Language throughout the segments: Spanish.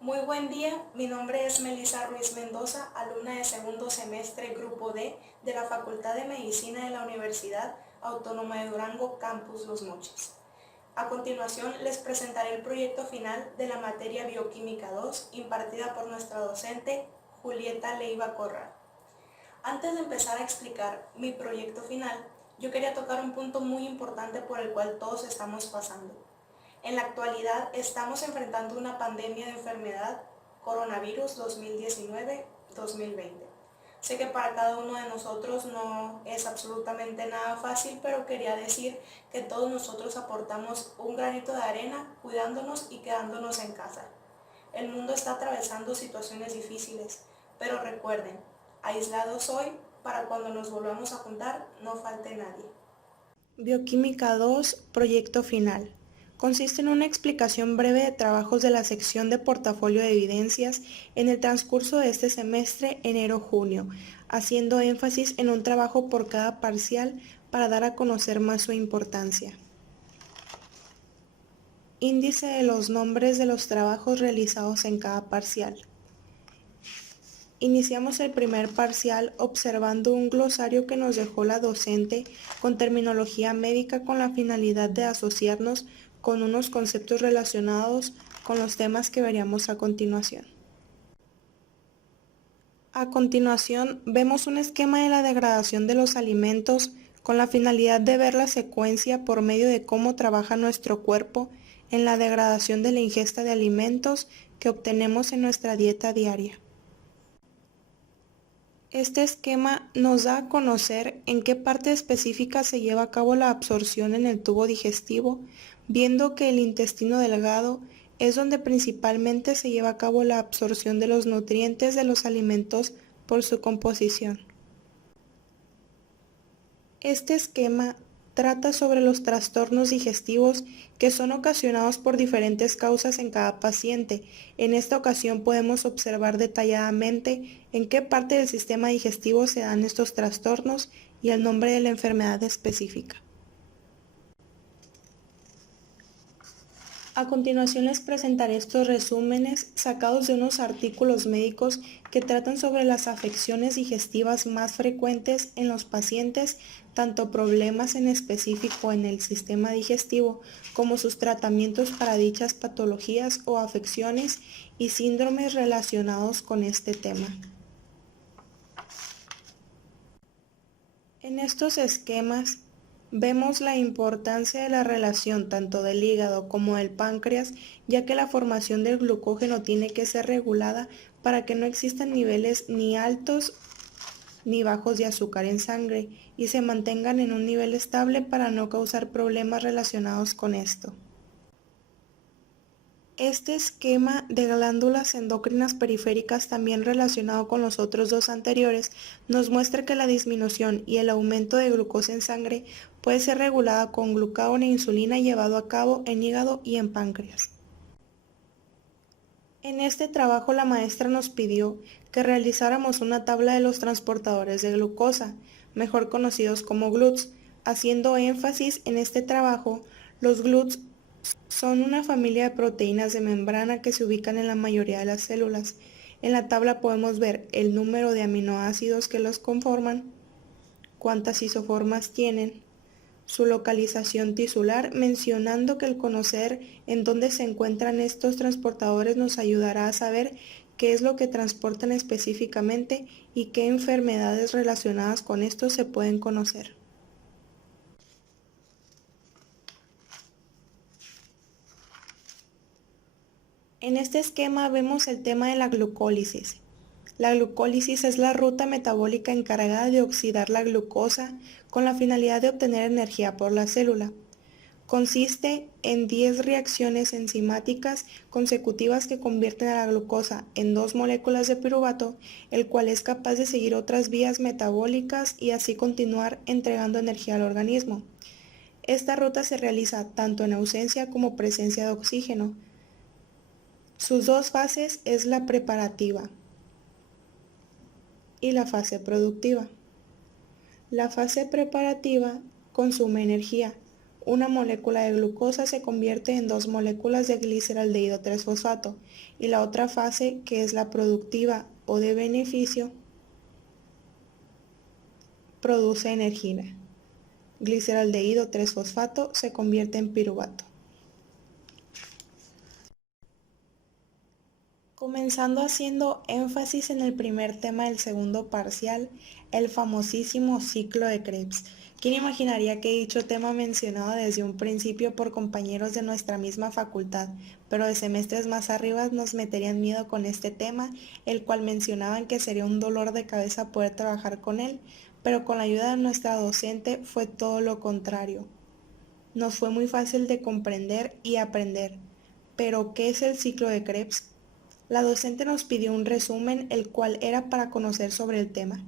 Muy buen día, mi nombre es Melissa Ruiz Mendoza, alumna de segundo semestre Grupo D de la Facultad de Medicina de la Universidad Autónoma de Durango, Campus Los Mochis. A continuación les presentaré el proyecto final de la materia Bioquímica 2 impartida por nuestra docente Julieta Leiva Corral. Antes de empezar a explicar mi proyecto final, yo quería tocar un punto muy importante por el cual todos estamos pasando. En la actualidad estamos enfrentando una pandemia de enfermedad coronavirus 2019-2020. Sé que para cada uno de nosotros no es absolutamente nada fácil, pero quería decir que todos nosotros aportamos un granito de arena cuidándonos y quedándonos en casa. El mundo está atravesando situaciones difíciles, pero recuerden, aislados hoy para cuando nos volvamos a juntar no falte nadie. Bioquímica 2, proyecto final. Consiste en una explicación breve de trabajos de la sección de portafolio de evidencias en el transcurso de este semestre enero-junio, haciendo énfasis en un trabajo por cada parcial para dar a conocer más su importancia. Índice de los nombres de los trabajos realizados en cada parcial. Iniciamos el primer parcial observando un glosario que nos dejó la docente con terminología médica con la finalidad de asociarnos con unos conceptos relacionados con los temas que veríamos a continuación. A continuación, vemos un esquema de la degradación de los alimentos con la finalidad de ver la secuencia por medio de cómo trabaja nuestro cuerpo en la degradación de la ingesta de alimentos que obtenemos en nuestra dieta diaria. Este esquema nos da a conocer en qué parte específica se lleva a cabo la absorción en el tubo digestivo, viendo que el intestino delgado es donde principalmente se lleva a cabo la absorción de los nutrientes de los alimentos por su composición. Este esquema trata sobre los trastornos digestivos que son ocasionados por diferentes causas en cada paciente. En esta ocasión podemos observar detalladamente en qué parte del sistema digestivo se dan estos trastornos y el nombre de la enfermedad específica. A continuación les presentaré estos resúmenes sacados de unos artículos médicos que tratan sobre las afecciones digestivas más frecuentes en los pacientes, tanto problemas en específico en el sistema digestivo como sus tratamientos para dichas patologías o afecciones y síndromes relacionados con este tema. En estos esquemas vemos la importancia de la relación tanto del hígado como del páncreas, ya que la formación del glucógeno tiene que ser regulada para que no existan niveles ni altos ni bajos de azúcar en sangre y se mantengan en un nivel estable para no causar problemas relacionados con esto. Este esquema de glándulas endocrinas periféricas, también relacionado con los otros dos anteriores, nos muestra que la disminución y el aumento de glucosa en sangre puede ser regulada con glucagón e insulina llevado a cabo en hígado y en páncreas. En este trabajo la maestra nos pidió que realizáramos una tabla de los transportadores de glucosa, mejor conocidos como GLUTs. Haciendo énfasis en este trabajo, los GLUTs son una familia de proteínas de membrana que se ubican en la mayoría de las células. En la tabla podemos ver el número de aminoácidos que los conforman, cuántas isoformas tienen, su localización tisular, mencionando que el conocer en dónde se encuentran estos transportadores nos ayudará a saber qué es lo que transportan específicamente y qué enfermedades relacionadas con estos se pueden conocer. En este esquema vemos el tema de la glucólisis. La glucólisis es la ruta metabólica encargada de oxidar la glucosa con la finalidad de obtener energía por la célula. Consiste en 10 reacciones enzimáticas consecutivas que convierten a la glucosa en 2 moléculas de piruvato, el cual es capaz de seguir otras vías metabólicas y así continuar entregando energía al organismo. Esta ruta se realiza tanto en ausencia como presencia de oxígeno. Sus dos fases es la preparativa y la fase productiva. La fase preparativa consume energía. una molécula de glucosa se convierte en 2 moléculas de gliceraldehído 3-fosfato y la otra fase, que es la productiva o de beneficio, produce energía. Gliceraldehído 3-fosfato se convierte en piruvato. Comenzando haciendo énfasis en el primer tema del segundo parcial, el famosísimo ciclo de Krebs. ¿Quién imaginaría que dicho tema mencionado desde un principio por compañeros de nuestra misma facultad, pero de semestres más arriba nos meterían miedo con este tema, el cual mencionaban que sería un dolor de cabeza poder trabajar con él, pero con la ayuda de nuestra docente fue todo lo contrario. Nos fue muy fácil de comprender y aprender. ¿Pero qué es el ciclo de Krebs? La docente nos pidió un resumen, el cual era para conocer sobre el tema.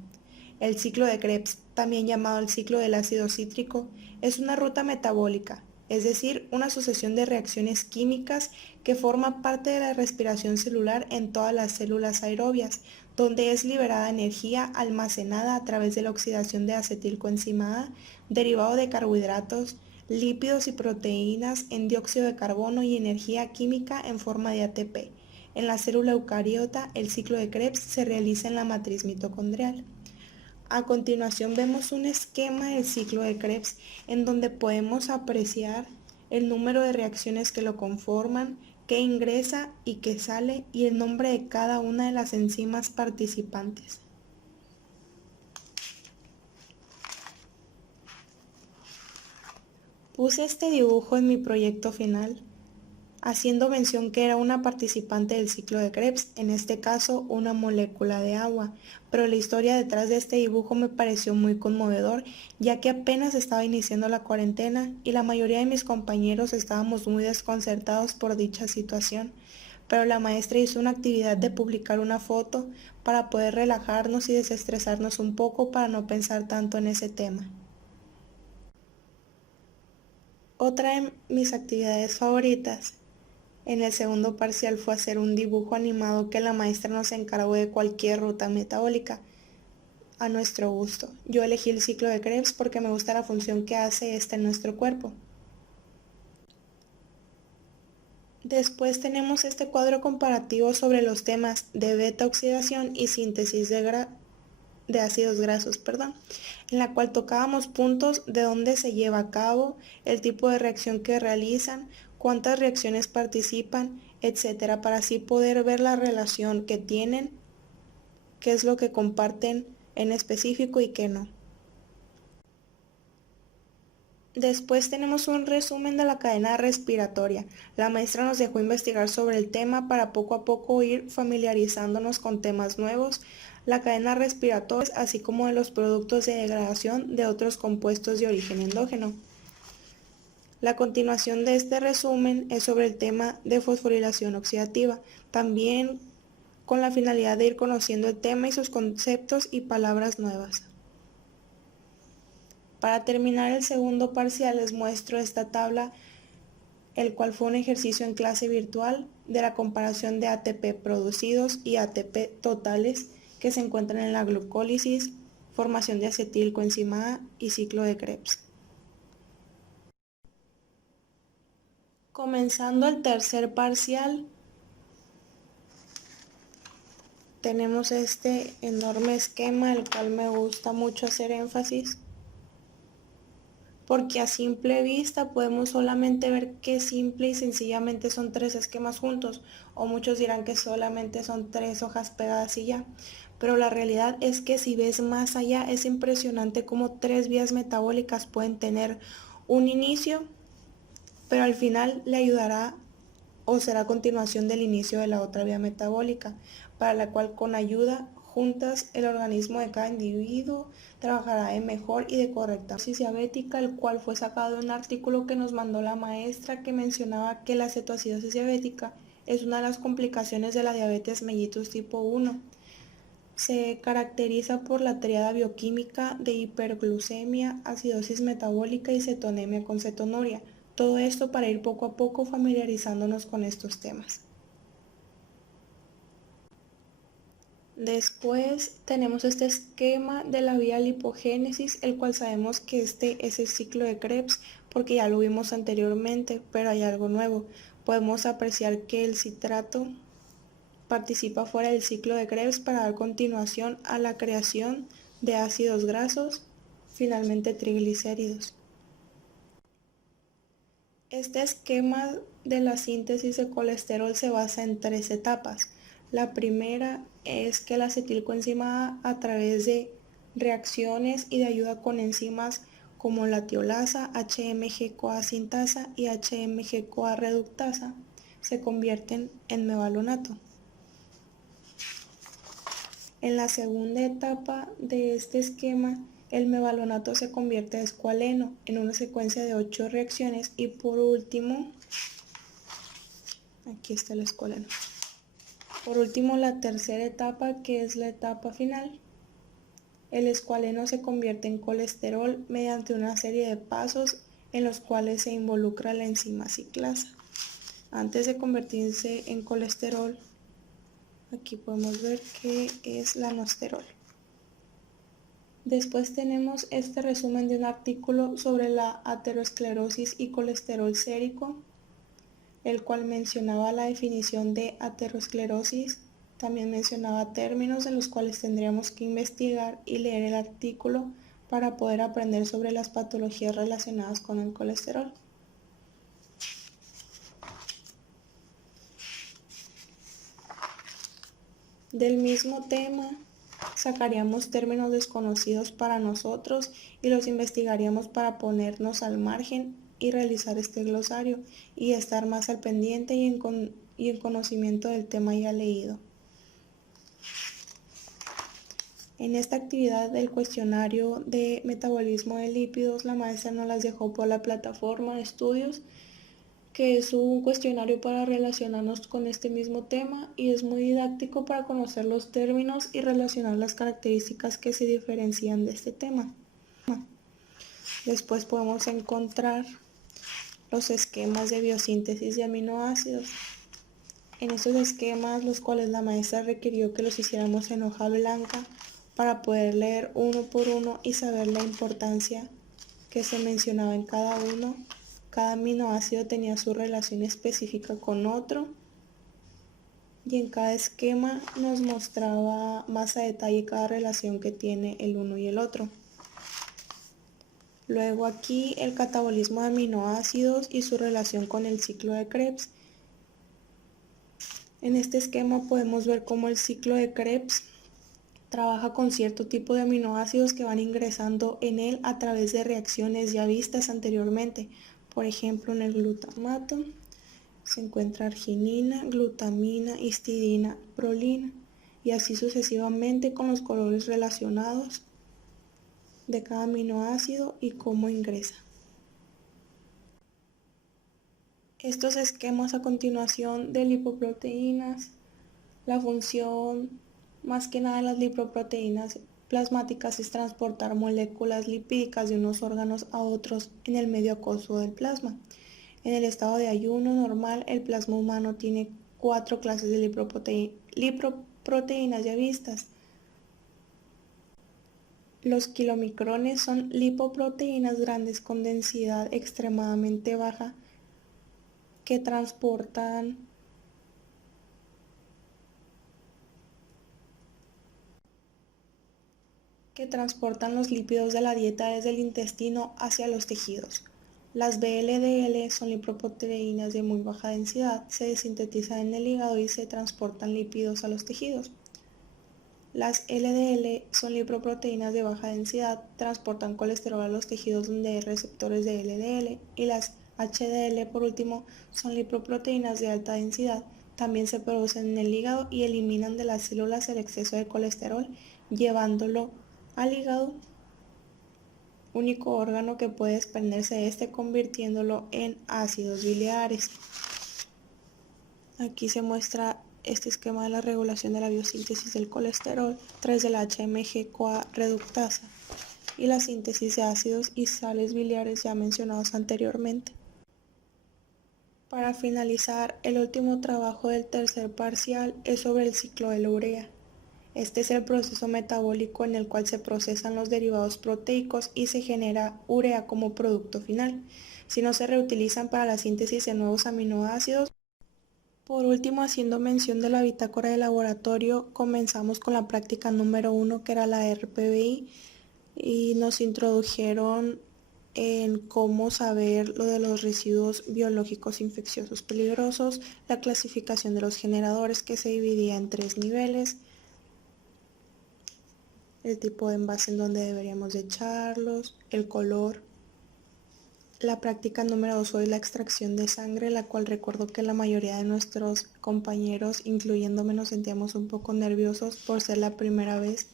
El ciclo de Krebs, también llamado el ciclo del ácido cítrico, es una ruta metabólica, es decir, una sucesión de reacciones químicas que forma parte de la respiración celular en todas las células aerobias, donde es liberada energía almacenada a través de la oxidación de acetilcoenzima A, derivado de carbohidratos, lípidos y proteínas en dióxido de carbono y energía química en forma de ATP. En la célula eucariota, el ciclo de Krebs se realiza en la matriz mitocondrial. A continuación vemos un esquema del ciclo de Krebs en donde podemos apreciar el número de reacciones que lo conforman, qué ingresa y qué sale y el nombre de cada una de las enzimas participantes. Puse este dibujo en mi proyecto final, haciendo mención que era una participante del ciclo de Krebs, en este caso una molécula de agua, pero la historia detrás de este dibujo me pareció muy conmovedor, ya que apenas estaba iniciando la cuarentena y la mayoría de mis compañeros estábamos muy desconcertados por dicha situación, pero la maestra hizo una actividad de publicar una foto para poder relajarnos y desestresarnos un poco para no pensar tanto en ese tema. Otra de mis actividades favoritas en el segundo parcial fue hacer un dibujo animado que la maestra nos encargó de cualquier ruta metabólica a nuestro gusto. Yo elegí el ciclo de Krebs porque me gusta la función que hace este en nuestro cuerpo. Después tenemos este cuadro comparativo sobre los temas de beta oxidación y síntesis de ácidos grasos, en la cual tocábamos puntos de dónde se lleva a cabo, el tipo de reacción que realizan, cuántas reacciones participan, etcétera, para así poder ver la relación que tienen, qué es lo que comparten en específico y qué no. Después tenemos un resumen de la cadena respiratoria. La maestra nos dejó investigar sobre el tema para poco a poco ir familiarizándonos con temas nuevos, la cadena respiratoria, así como de los productos de degradación de otros compuestos de origen endógeno. La continuación de este resumen es sobre el tema de fosforilación oxidativa, también con la finalidad de ir conociendo el tema y sus conceptos y palabras nuevas. Para terminar el segundo parcial les muestro esta tabla, el cual fue un ejercicio en clase virtual de la comparación de ATP producidos y ATP totales que se encuentran en la glucólisis, formación de acetilcoenzima A y ciclo de Krebs. Comenzando el tercer parcial, tenemos este enorme esquema, el cual me gusta mucho hacer énfasis, porque a simple vista podemos solamente ver que simple y sencillamente son 3 esquemas juntos, o muchos dirán que solamente son 3 hojas pegadas y ya, pero la realidad es que si ves más allá es impresionante cómo 3 vías metabólicas pueden tener un inicio, pero al final le ayudará o será continuación del inicio de la otra vía metabólica, para la cual con ayuda juntas el organismo de cada individuo trabajará de mejor y de correcta dosis diabética, el cual fue sacado de un artículo que nos mandó la maestra que mencionaba que la cetoacidosis diabética es una de las complicaciones de la diabetes mellitus tipo 1. Se caracteriza por la tríada bioquímica de hiperglucemia, acidosis metabólica y cetonemia con cetonuria. Todo esto para ir poco a poco familiarizándonos con estos temas. Después tenemos este esquema de la vía lipogénesis, el cual sabemos que este es el ciclo de Krebs, porque ya lo vimos anteriormente, pero hay algo nuevo. Podemos apreciar que el citrato participa fuera del ciclo de Krebs para dar continuación a la creación de ácidos grasos, finalmente triglicéridos. Este esquema de la síntesis de colesterol se basa en 3 etapas. La primera es que la acetilcoenzima A través de reacciones y de ayuda con enzimas como la tiolasa, HMG-CoA sintasa y HMG-CoA reductasa se convierten en mevalonato. En la segunda etapa de este esquema, el mevalonato se convierte a escualeno en una secuencia de 8 reacciones y por último, aquí está el escualeno. Por último, la tercera etapa, que es la etapa final, el escualeno se convierte en colesterol mediante una serie de pasos en los cuales se involucra la enzima ciclasa. Antes de convertirse en colesterol, aquí podemos ver que es la anosterol. Después tenemos este resumen de un artículo sobre la aterosclerosis y colesterol sérico, el cual mencionaba la definición de aterosclerosis. También mencionaba términos en los cuales tendríamos que investigar y leer el artículo para poder aprender sobre las patologías relacionadas con el colesterol. Del mismo tema, sacaríamos términos desconocidos para nosotros y los investigaríamos para ponernos al margen y realizar este glosario y estar más al pendiente y en conocimiento del tema ya leído. En esta actividad del cuestionario de metabolismo de lípidos, la maestra nos las dejó por la plataforma de estudios, que es un cuestionario para relacionarnos con este mismo tema y es muy didáctico para conocer los términos y relacionar las características que se diferencian de este tema. Después podemos encontrar los esquemas de biosíntesis de aminoácidos. En estos esquemas, los cuales la maestra requirió que los hiciéramos en hoja blanca para poder leer uno por uno y saber la importancia que se mencionaba en cada uno. Cada aminoácido tenía su relación específica con otro y en cada esquema nos mostraba más a detalle cada relación que tiene el uno y el otro. Luego aquí el catabolismo de aminoácidos y su relación con el ciclo de Krebs. En este esquema podemos ver cómo el ciclo de Krebs trabaja con cierto tipo de aminoácidos que van ingresando en él a través de reacciones ya vistas anteriormente. Por ejemplo, en el glutamato se encuentra arginina, glutamina, histidina, prolina y así sucesivamente con los colores relacionados de cada aminoácido y cómo ingresa. Estos esquemas a continuación de lipoproteínas, la función más que nada de las lipoproteínas plasmáticas es transportar moléculas lipídicas de unos órganos a otros en el medio acuoso del plasma. En el estado de ayuno normal, el plasma humano tiene 4 clases de lipoproteínas ya vistas. Los kilomicrones son lipoproteínas grandes con densidad extremadamente baja que transportan los lípidos de la dieta desde el intestino hacia los tejidos. Las VLDL son lipoproteínas de muy baja densidad, se sintetizan en el hígado y se transportan lípidos a los tejidos. Las LDL son lipoproteínas de baja densidad, transportan colesterol a los tejidos donde hay receptores de LDL, y las HDL por último son lipoproteínas de alta densidad, también se producen en el hígado y eliminan de las células el exceso de colesterol, llevándolo al hígado, único órgano que puede desprenderse de este, convirtiéndolo en ácidos biliares. Aquí se muestra este esquema de la regulación de la biosíntesis del colesterol, 3 de la HMG-CoA reductasa y la síntesis de ácidos y sales biliares ya mencionados anteriormente. Para finalizar, el último trabajo del tercer parcial es sobre el ciclo de la urea. Este es el proceso metabólico en el cual se procesan los derivados proteicos y se genera urea como producto final. si no se reutilizan para la síntesis de nuevos aminoácidos. Por último, haciendo mención de la bitácora de laboratorio, comenzamos con la práctica número 1, que era la RPBI, y nos introdujeron en cómo saber lo de los residuos biológicos infecciosos peligrosos, la clasificación de los generadores, que se dividía en 3 niveles, el tipo de envase en donde deberíamos de echarlos, el color. La práctica número 2 fue la extracción de sangre, la cual recuerdo que la mayoría de nuestros compañeros, incluyéndome, nos sentíamos un poco nerviosos por ser la primera vez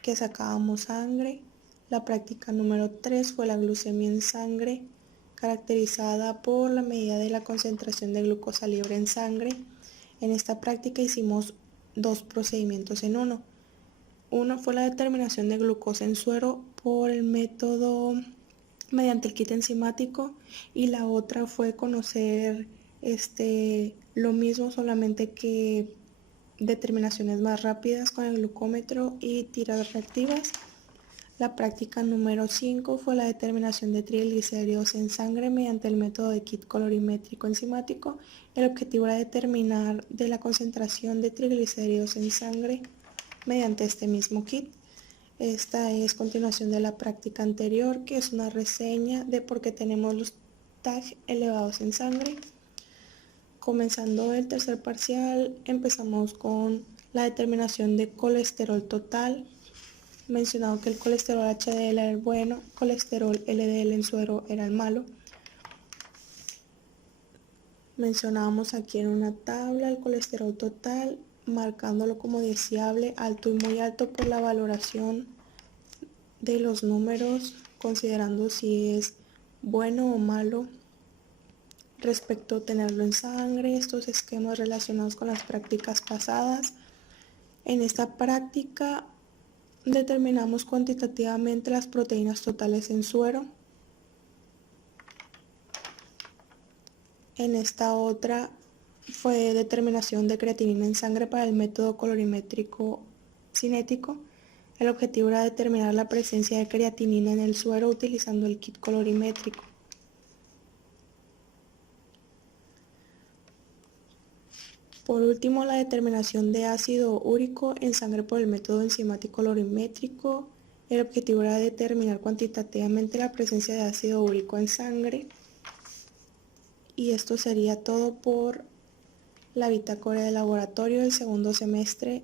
que sacábamos sangre. La práctica número 3 fue la glucemia en sangre, caracterizada por la medida de la concentración de glucosa libre en sangre. En esta práctica hicimos 2 procedimientos en uno. Uno fue la determinación de glucosa en suero por el método mediante el kit enzimático, y la otra fue conocer lo mismo, solamente que determinaciones más rápidas con el glucómetro y tiras reactivas. La práctica número 5 fue la determinación de triglicéridos en sangre mediante el método de kit colorimétrico enzimático. El objetivo era determinar de la concentración de triglicéridos en sangre mediante este mismo kit. Esta es continuación de la práctica anterior, que es una reseña de por qué tenemos los TAG elevados en sangre. Comenzando el tercer parcial, empezamos con la determinación de colesterol total. Mencionado que el colesterol HDL era el bueno, colesterol LDL en suero era el malo. Mencionábamos aquí en una tabla el colesterol total, marcándolo como deseable, alto y muy alto por la valoración de los números, considerando si es bueno o malo respecto a tenerlo en sangre. Estos esquemas relacionados con las prácticas pasadas. En esta práctica determinamos cuantitativamente las proteínas totales en suero. En esta otra fue determinación de creatinina en sangre para el método colorimétrico cinético. El objetivo era determinar la presencia de creatinina en el suero utilizando el kit colorimétrico. Por último, la determinación de ácido úrico en sangre por el método enzimático colorimétrico. El objetivo era determinar cuantitativamente la presencia de ácido úrico en sangre. Y esto sería todo por la bitácora de laboratorio del segundo semestre